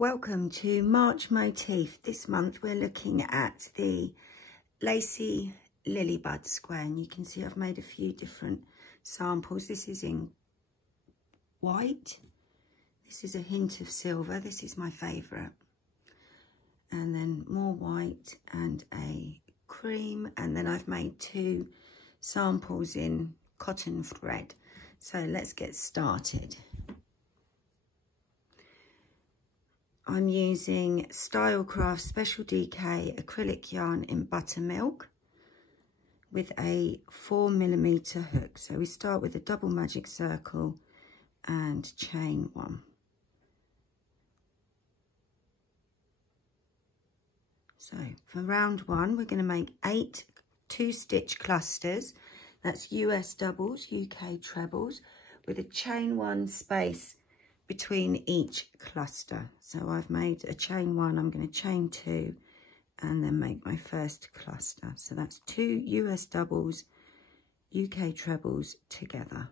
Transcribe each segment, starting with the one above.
Welcome to March Motif. This month we're looking at the Lacey Lily Bud Square, and you can see I've made a few different samples. This is in white, this is a hint of silver, this is my favourite, and then more white and a cream, and then I've made two samples in cotton thread. So let's get started. I'm using Stylecraft Special DK acrylic yarn in buttermilk with a 4mm hook. So we start with a double magic circle and chain one. So for round one, we're going to make 8 2-stitch clusters. That's US doubles, UK trebles, with a chain one space between each cluster. So I've made a chain one, I'm going to chain 2 and then make my first cluster. So that's 2 US doubles, UK trebles together.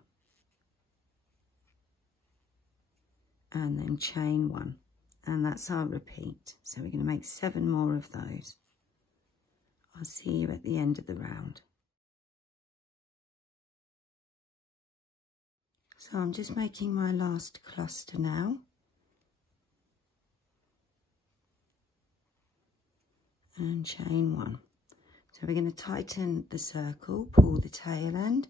And then chain 1. And that's our repeat. So we're going to make 7 more of those. I'll see you at the end of the round. So I'm just making my last cluster now. And chain 1. So we're going to tighten the circle, pull the tail end,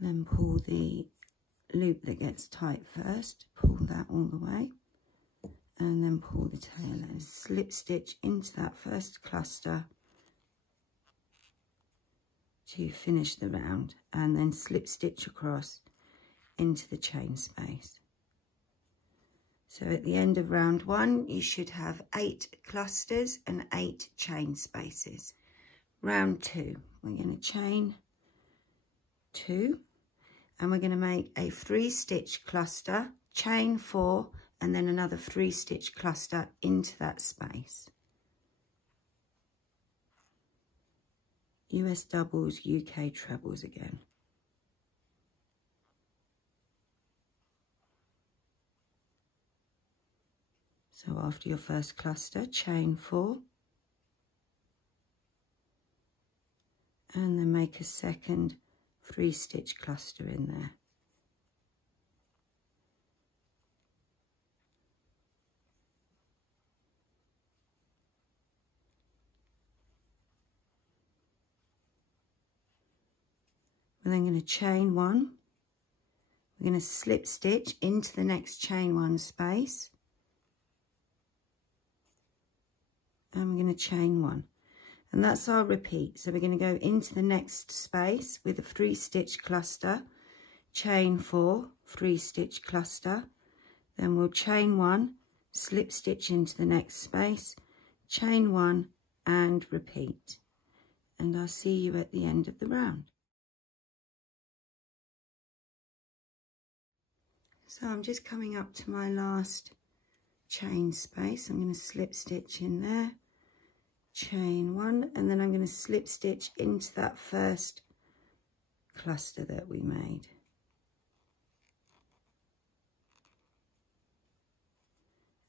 then pull the loop that gets tight first, pull that all the way, and then pull the tail end. Slip stitch into that first cluster to finish the round, and then slip stitch across into the chain space. So at the end of round 1 you should have 8 clusters and 8 chain spaces. Round 2, we're going to chain 2 and we're going to make a 3-stitch cluster, chain 4 and then another 3-stitch cluster into that space. US doubles, UK trebles again. So after your first cluster, chain 4 and then make a second 3-stitch cluster in there. We're then going to chain 1. We're going to slip stitch into the next chain 1 space. And we're going to chain 1. And that's our repeat. So we're going to go into the next space with a 3-stitch cluster, chain 4, 3-stitch cluster. Then we'll chain 1, slip stitch into the next space, chain 1 and repeat. And I'll see you at the end of the round. So I'm just coming up to my last chain space. I'm going to slip stitch in there, chain 1, and then I'm going to slip stitch into that first cluster that we made.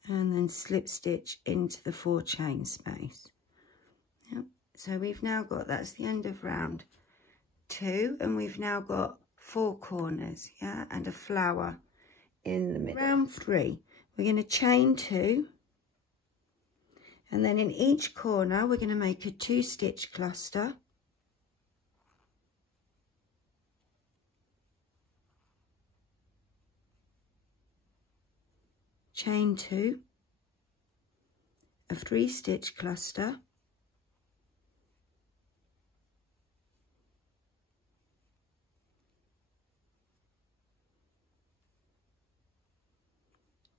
And then slip stitch into the 4 chain space. Yep. So we've now got, that's the end of round 2, and we've now got 4 corners, yeah, and a flower in the middle. Round 3, we're going to chain 2, and then in each corner we're going to make a 2-stitch cluster, chain 2, a 3-stitch cluster,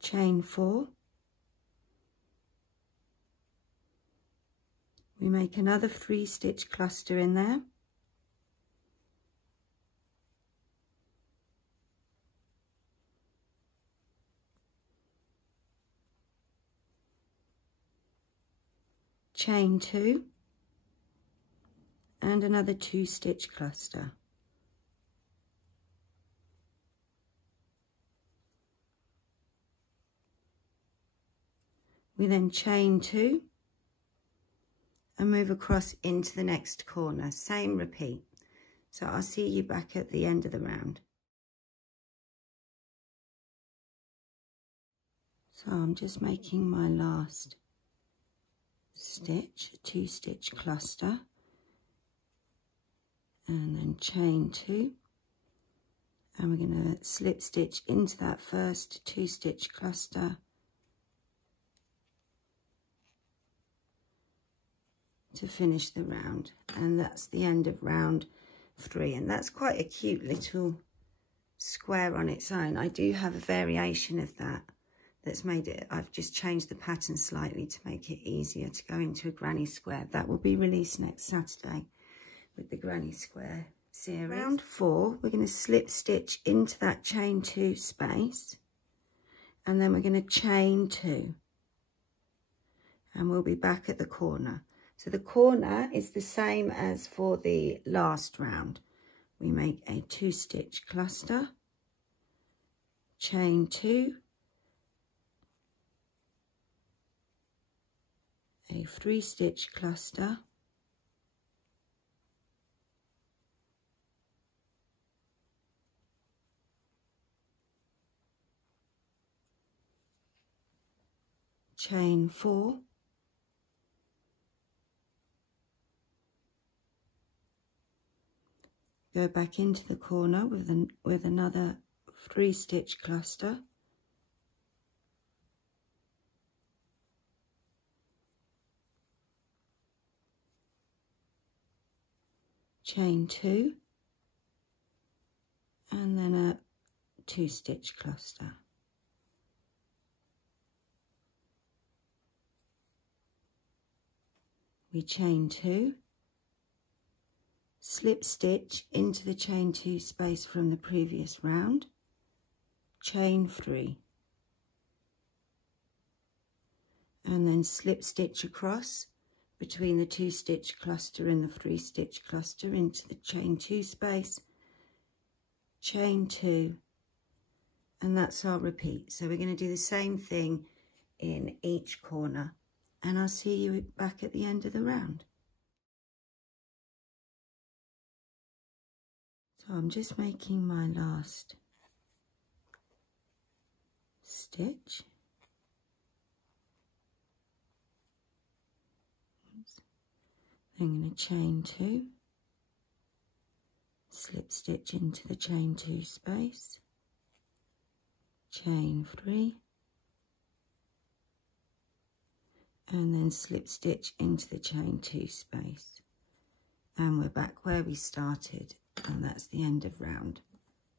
chain 4, we make another 3-stitch cluster in there, chain 2 and another 2-stitch cluster. We then chain 2 and move across into the next corner. Same repeat. So I'll see you back at the end of the round. So I'm just making my last stitch, a 2-stitch cluster, and then chain 2, and we're going to slip stitch into that first 2-stitch cluster to finish the round, and that's the end of round 3. And that's quite a cute little square on its own. I do have a variation of that that's made it, I've just changed the pattern slightly to make it easier to go into a granny square. That will be released next Saturday with the granny square series. Round 4, we're going to slip stitch into that chain 2 space, and then we're going to chain 2, and we'll be back at the corner. So the corner is the same as for the last round. We make a 2-stitch cluster, chain 2, a 3-stitch cluster, chain 4, go back into the corner with another 3-stitch cluster, chain 2, and then a 2-stitch cluster. We chain 2, slip stitch into the chain 2 space from the previous round, chain 3, and then slip stitch across between the 2-stitch cluster and the 3-stitch cluster into the chain 2 space, chain 2, and that's our repeat. So we're going to do the same thing in each corner, and I'll see you back at the end of the round. So I'm just making my last stitch. I'm going to chain 2, slip stitch into the chain 2 space, chain 3, and then slip stitch into the chain 2 space, and we're back where we started, and that's the end of round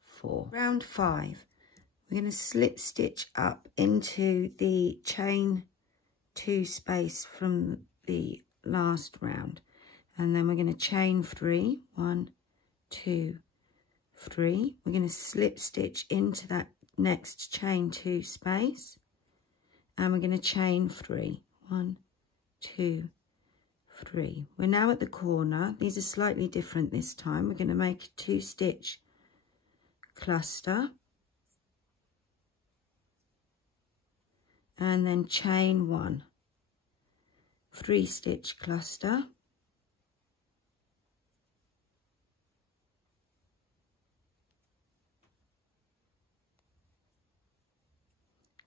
4. Round 5, we're going to slip stitch up into the chain 2 space from the last round, and then we're going to chain 3, 1, 2, 3. We're going to slip stitch into that next chain 2 space, and we're going to chain 3, 1, 2, 3. We're now at the corner. These are slightly different this time. We're going to make a 2-stitch cluster, and then chain 1, 3-stitch cluster,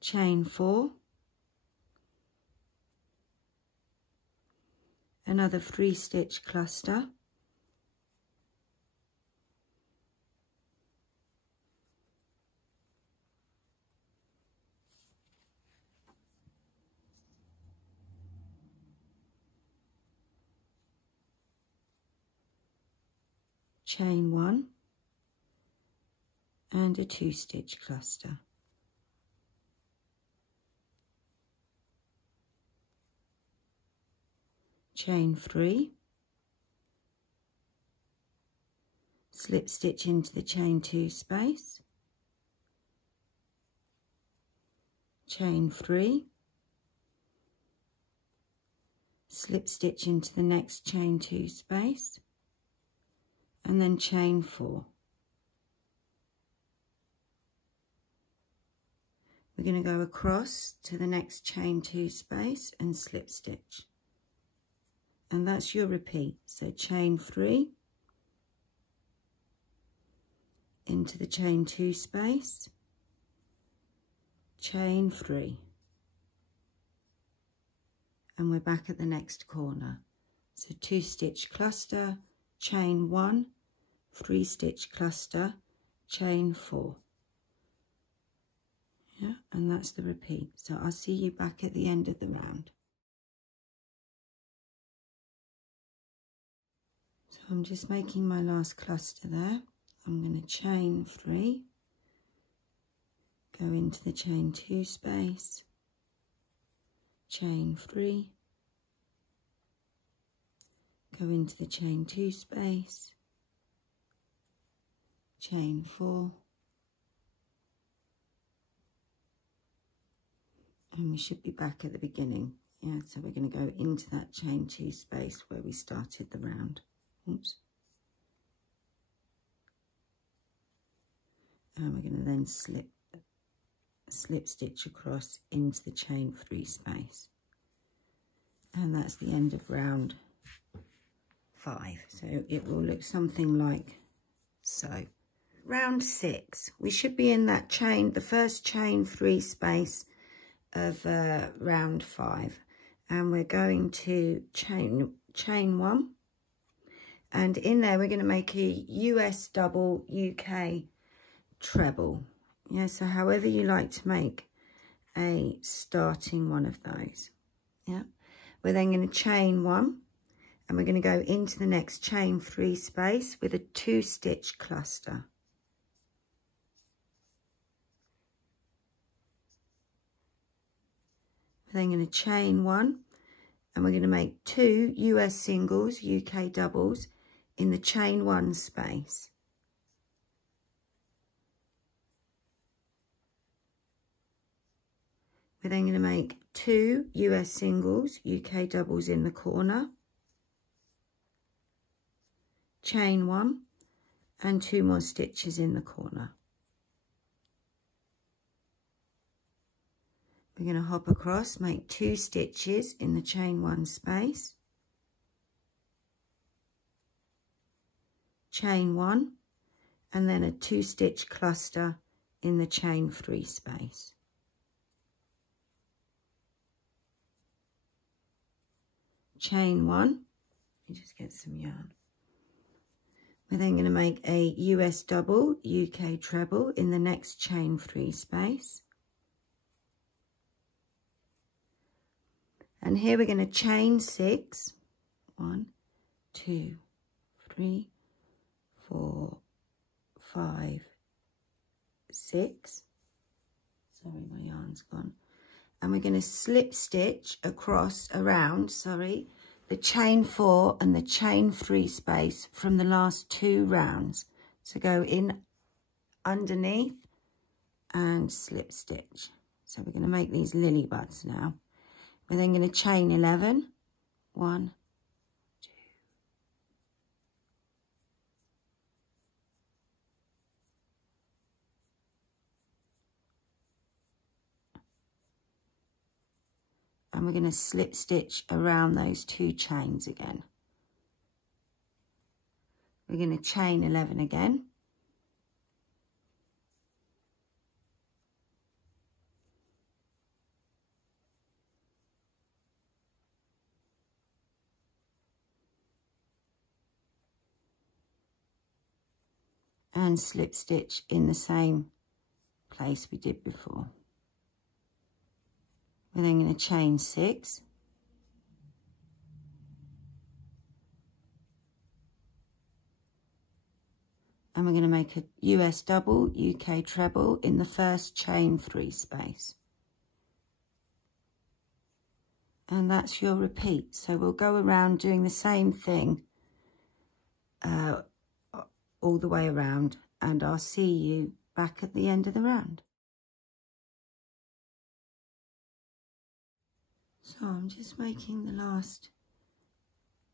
chain 4, another 3-stitch cluster, chain 1, and a 2-stitch cluster. Chain 3, slip stitch into the chain 2 space, chain 3, slip stitch into the next chain 2 space, and then chain 4. we're going to go across to the next chain 2 space and slip stitch, and that's your repeat. So chain 3 into the chain 2 space, chain 3, and we're back at the next corner. So 2 stitch cluster, chain 1, 3 stitch cluster, chain 4. Yeah, and that's the repeat. So I'll see you back at the end of the round. So I'm just making my last cluster there. I'm going to chain 3, go into the chain 2 space, chain 3, go into the chain 2 space, chain 4, and we should be back at the beginning. Yeah, so we're going to go into that chain 2 space where we started the round. Oops. And we're going to then slip stitch across into the chain 3 space, and that's the end of round 5. So it will look something like so. Round 6, we should be in that chain, the first chain 3 space of round 5, and we're going to chain 1, and in there we're going to make a US double, UK treble. Yeah, so however you like to make a starting one of those. Yeah, we're then going to chain 1, and we're going to go into the next chain 3 space with a 2 stitch cluster. We're then going to chain 1, and we're going to make 2 US singles, UK doubles in the chain 1 space. We're then going to make 2 US singles, UK doubles in the corner, chain 1, and 2 more stitches in the corner. We're going to hop across, make 2 stitches in the chain 1 space, chain 1, and then a 2 stitch cluster in the chain 3 space. Chain 1, you just get some yarn. We're then going to make a US double, UK treble in the next chain 3 space. And here we're going to chain 6. 1, 2, 3, 4, 5, 6. Sorry, my yarn's gone. And we're going to slip stitch around the chain 4 and the chain 3 space from the last 2 rounds. So go in underneath and slip stitch. So we're going to make these lily buds now. We're then going to chain 11. 1, 2. And we're going to slip stitch around those 2 chains again. We're going to chain 11 again. And slip stitch in the same place we did before. We're then going to chain 6. And we're going to make a US double, UK treble in the first chain 3 space. And that's your repeat. So we'll go around doing the same thing all the way around, and I'll see you back at the end of the round. So I'm just making the last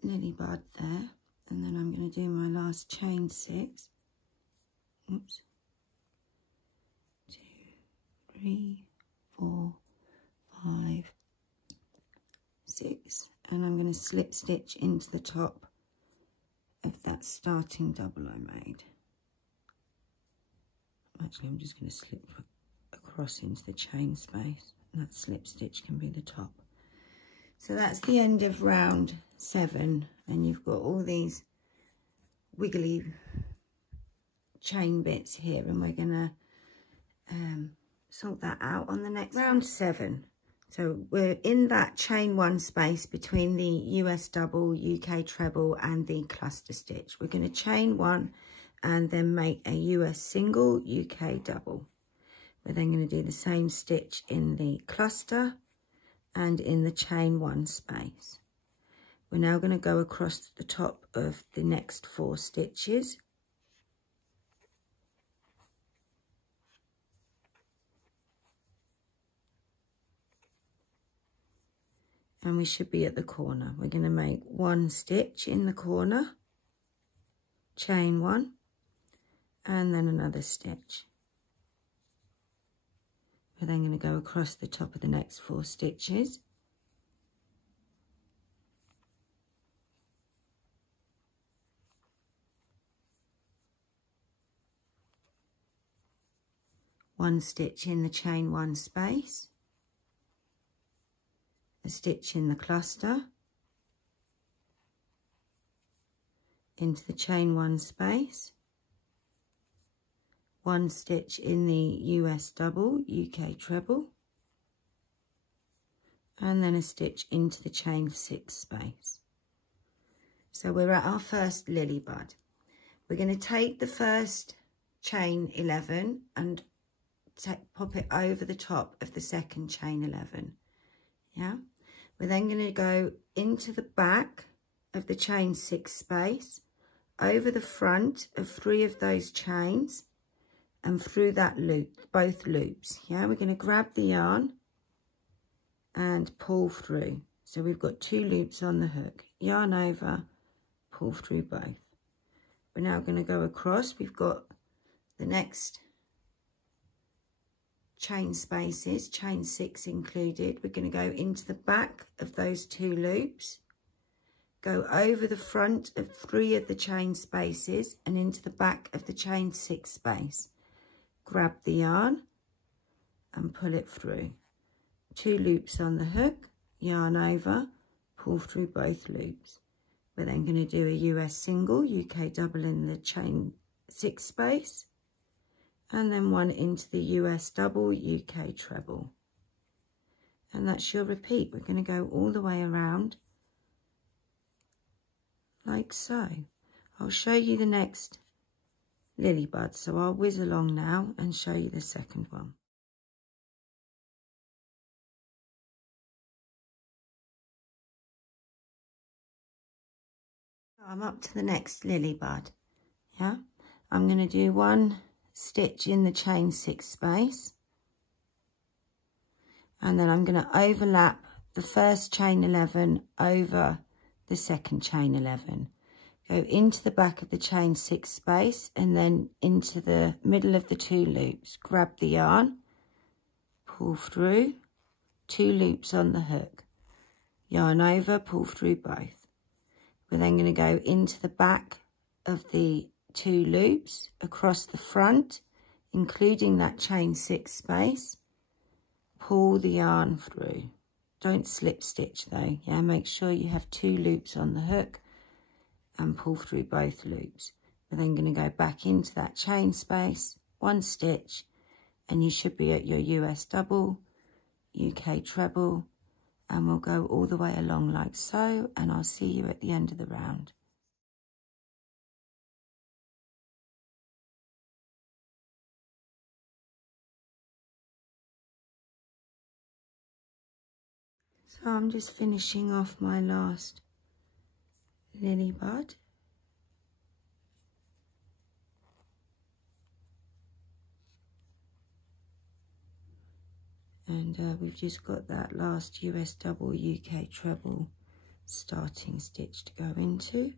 lily bud there, and then I'm going to do my last chain 6. Oops. 2, 3, 4, 5, 6, and I'm going to slip stitch into the top of that starting double I made. Actually, I'm just going to slip across into the chain space, and that slip stitch can be the top. So that's the end of round 7, and you've got all these wiggly chain bits here, and we're going to sort that out on the next round 7. So we're in that chain 1 space between the US double, UK treble and the cluster stitch. We're going to chain 1 and then make a US single, UK double. We're then going to do the same stitch in the cluster and in the chain 1 space. We're now going to go across the top of the next 4 stitches. And we should be at the corner. We're going to make 1 stitch in the corner, chain 1, and then another stitch. We're then going to go across the top of the next 4 stitches. One stitch in the chain 1 space, a stitch in the cluster, into the chain 1 space, 1 stitch in the US double, UK treble, and then a stitch into the chain 6 space. So we're at our first lily bud. We're going to take the first chain 11 and pop it over the top of the second chain 11. Yeah, we're then going to go into the back of the chain 6 space, over the front of 3 of those chains, and through that loop, both loops. Yeah, we're going to grab the yarn and pull through. So we've got 2 loops on the hook, yarn over, pull through both. We're now going to go across. We've got the next chain spaces, chain 6 included. We're going to go into the back of those 2 loops, go over the front of 3 of the chain spaces and into the back of the chain 6 space. Grab the yarn and pull it through. 2 loops on the hook, yarn over, pull through both loops. We're then going to do a US single, UK double in the chain 6 space, and then 1 into the US double, UK treble. And that's your repeat. We're going to go all the way around like so. I'll show you the next lily bud, so I'll whiz along now and show you the second one. I'm up to the next lily bud. Yeah, I'm going to do 1 stitch in the chain 6 space, and then I'm going to overlap the first chain 11 over the second chain 11. Go into the back of the chain 6 space and then into the middle of the 2 loops. Grab the yarn, pull through, 2 loops on the hook, yarn over, pull through both. We're then going to go into the back of the 2 loops, across the front, including that chain 6 space, pull the yarn through. Don't slip stitch though, yeah, make sure you have 2 loops on the hook and pull through both loops. We're then going to go back into that chain space, 1 stitch, and you should be at your US double, UK treble, and we'll go all the way along like so, and I'll see you at the end of the round. So I'm just finishing off my last lily bud. And we've just got that last US double, UK treble starting stitch to go into,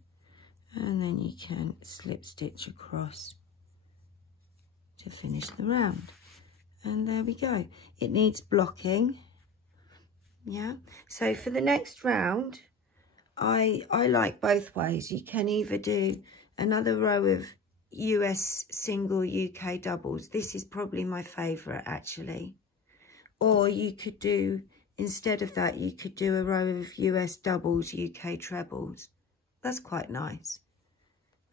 and then you can slip stitch across to finish the round. And there we go. It needs blocking. Yeah. So for the next round, I like both ways. You can either do another row of US single, UK doubles. This is probably my favourite actually. Or you could do, instead of that, you could do a row of US doubles, UK trebles. That's quite nice.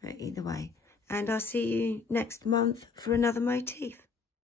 But either way. And I'll see you next month for another motif.